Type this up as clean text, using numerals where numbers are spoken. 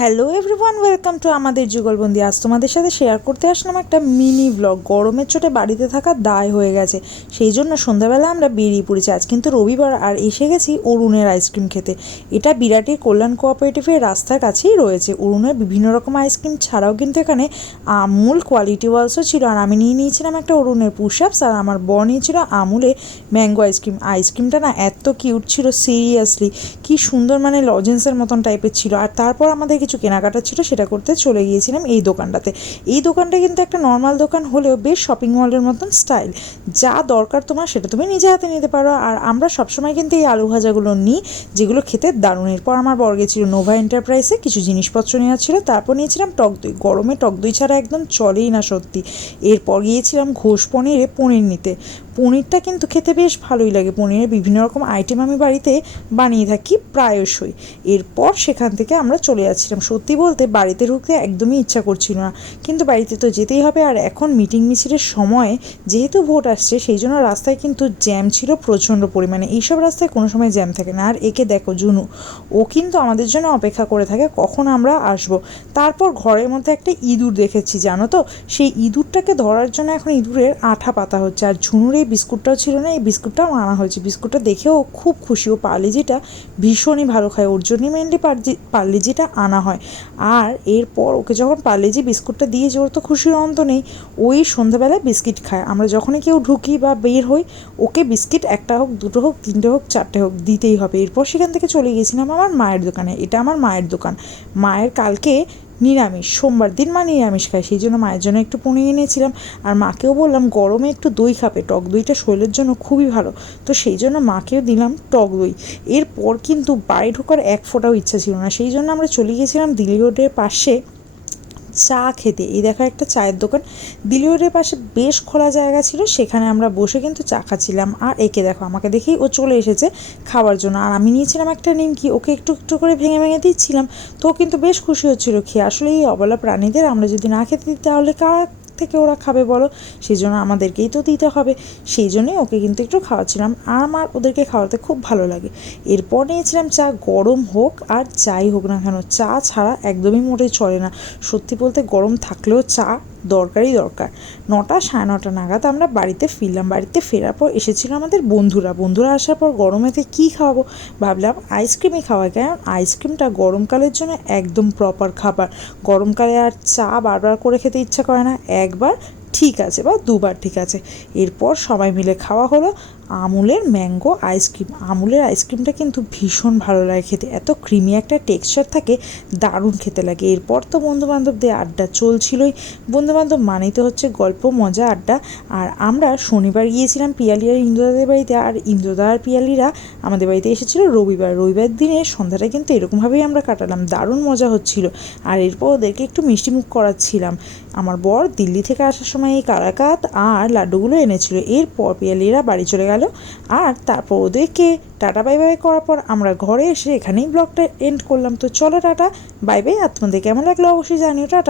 Hello everyone, welcome to আমাদের যুগলবন্দি। আজ তোমাদের সাথে শেয়ার করতে আসলাম একটা মিনি ব্লগ। গরমের চোটে বাড়িতে থাকা দায় হয়ে গেছে, সেই জন্য সন্ধ্যাবেলা আমরা বেরিয়ে পড়েছি। আজ কিন্তু রবিবার, আর এসে গেছি অরুণের আইসক্রিম খেতে। এটা বিরাটির কল্যাণ কোঅপারেটিভের রাস্তার কাছেই রয়েছে। অরুণের বিভিন্ন রকম আইসক্রিম ছাড়াও কিন্তু এখানে আমুল কোয়ালিটি ওয়ালসও ছিল। আর আমি নিয়েছিলাম একটা অরুণের পুশআপস, আর আমার বর নিয়েছিল আমুলের ম্যাঙ্গো আইসক্রিম। আইসক্রিমটা না এত কিউট ছিল, সিরিয়াসলি কি সুন্দর, মানে লজেন্সের মতন টাইপের ছিল। আর তারপর আমাদের কিছু কেনাকাটা ছিল, সেটা করতে চলে গিয়েছিলাম এই দোকানটাতে। এই দোকানটা কিন্তু একটা নর্মাল দোকান হলেও বেশ শপিং মলের মতন স্টাইল। যা দরকার তোমার সেটা তুমি নিজে হাতে নিতে পারো। আর আমরা সবসময় কিন্তু এই আলু ভাজাগুলো নিই, যেগুলো খেতে দারুণ। এরপর আমার বর গেছিল নোভা এন্টারপ্রাইজে কিছু জিনিসপত্র নেওয়া ছিল। তারপর নিয়েছিলাম টক দই। গরমে টক দই ছাড়া একদম চলেই না সত্যি। এরপর গিয়েছিলাম ঘোষ পনিরে পনির নিতে। পনিরটা কিন্তু খেতে বেশ ভালোই লাগে। পনিরের বিভিন্ন রকম আইটেম আমি বাড়িতে বানিয়ে থাকি প্রায়শই। এরপর সেখান থেকে আমরা চলে যাচ্ছিলাম। সত্যি বলতে বাড়িতে ঢুকতে একদমই ইচ্ছা করছিল না, কিন্তু বাড়িতে তো যেতেই হবে। আর এখন মিটিং মিছিলের সময়ে যেহেতু ভোট আসছে, সেই জন্য রাস্তায় কিন্তু জ্যাম ছিল প্রচণ্ড পরিমাণে। এইসব রাস্তায় কোনো সময় জ্যাম থাকে না। আর একে দেখো জুনু, ও কিন্তু আমাদের জন্য অপেক্ষা করে থাকে কখন আমরা আসব। তারপর ঘরের মধ্যে একটা ইঁদুর দেখেছি, জানো তো, সেই ইঁদুরটাকে ধরার জন্য এখন ইঁদুরের আঠা পাতা হচ্ছে। আর ঝুনুর এই বিস্কুটটাও ছিল না, এই বিস্কুটটাও আনা হয়েছে। বিস্কুটটা দেখেও খুব খুশি। ও পার্লেজিটা ভীষণই ভালো খায়, ওর জন্যই মেনলি পার্লেজিটা আনা হয়। আর এরপর ওকে যখন পার্লেজি বিস্কুটটা দিয়েছে, ওর তো খুশির অন্ত নেই। ওই সন্ধ্যাবেলায় বিস্কিট খায়। আমরা যখনই কেউ ঢুকি বা বের হই, ওকে বিস্কিট একটা হোক, দুটো হোক, তিনটে হোক, চারটে হোক দিতেই হবে। এরপর সেখান থেকে চলে গিয়েছিলাম আমার মায়ের দোকানে। এটা আমার মায়ের দোকান। মায়ের কালকে নিরামিষ, সোমবার দিন মা নিরামিষ খায়, সেই জন্য মায়ের জন্য একটু পনির এনেছিলাম। আর মাকেও বললাম গরমে একটু দই খাবে, টক দইটা শরীরের জন্য খুবই ভালো, তো সেই জন্য মাকেও দিলাম টক দই। এরপর কিন্তু বাড়ি ঢোকার এক ফোঁটাও ইচ্ছা ছিল না, সেই জন্য আমরা চলে গিয়েছিলাম দিল্লি রোডের পাশে চা খেতে। এই দেখো একটা চায়ের দোকান, দিল্লি রোডের পাশে বেশ খোলা জায়গা ছিল, সেখানে আমরা বসে কিন্তু চা খাচ্ছিলাম। আর একে দেখো, আমাকে দেখেই ও চলে এসেছে খাওয়ার জন্য। আর আমি নিয়েছিলাম একটা নিমকি, ওকে একটু একটু করে ভেঙে ভেঙে দিচ্ছিলাম, তো ও কিন্তু বেশ খুশি হচ্ছিল খেয়ে। আসলে এই অবলা প্রাণীদের আমরা যদি না খেতে দিই, তাহলে কার থেকে ওরা খাবে বলো? সেই জন্য আমাদেরকেই তো দিতে হবে। সেই জন্যই ওকে কিন্তু একটু খাওয়াচ্ছিলাম। আর আমার ওদেরকে খাওয়াতে খুব ভালো লাগে। এরপর নিয়েছিলাম চা। গরম হোক আর যাই হোক না কেন, চা ছাড়া একদমই মোটেই চলে না। সত্যি বলতে গরম থাকলেও চা দরকারই দরকার। 9টা 9:30 নাগাদ আমরা বাড়িতে ফিরলাম। বাড়িতে ফেরার পর এসেছিলো আমাদের বন্ধুরা আসার পর গরমেতে কী খাওয়াবো, ভাবলাম আইসক্রিমই খাওয়াই, কারণ আইসক্রিমটা গরমকালের জন্য একদম প্রপার খাবার। গরমকালে আর চা বারবার করে খেতে ইচ্ছা করে না, একবার ঠিক আছে বা দুবার ঠিক আছে। এরপর সবাই মিলে খাওয়া হলো আমুলের ম্যাঙ্গো আইসক্রিম। আমুলের আইসক্রিমটা কিন্তু ভীষণ ভালো লাগে খেতে, এত ক্রিমি একটা টেক্সচার থাকে, দারুণ খেতে লাগে। এরপর তো বন্ধুবান্ধবদের আড্ডা চলছিলই। বন্ধুবান্ধব মানেই তো হচ্ছে গল্প, মজা, আড্ডা। আর আমরা শনিবার গিয়েছিলাম পিয়ালি আর ইন্দ্রদাদের বাড়িতে, আর ইন্দ্রদা আর পিয়ালিরা আমাদের বাড়িতে এসেছিলো রবিবার। রবিবার দিনে সন্ধ্যাটা কিন্তু এরকমভাবেই আমরা কাটালাম, দারুণ মজা হচ্ছিল। আর এরপর ওদেরকে একটু মিষ্টি মুখ করাচ্ছিলাম। আমার বর দিল্লি থেকে আসার সময় এই কারাকাত আর লাড্ডুগুলো এনেছিল। এরপর পিয়ালিরা বাড়ি চলে গেল। আর তারপর ওদেরকে টাটা বাই বাই করার পর আমরা ঘরে এসে এখানেই ব্লগটা এন্ড করলাম। তো চলো টাটা বাই বাই। আর তোমাদের কেমন লাগলো অবশ্যই জানিও। টাটা।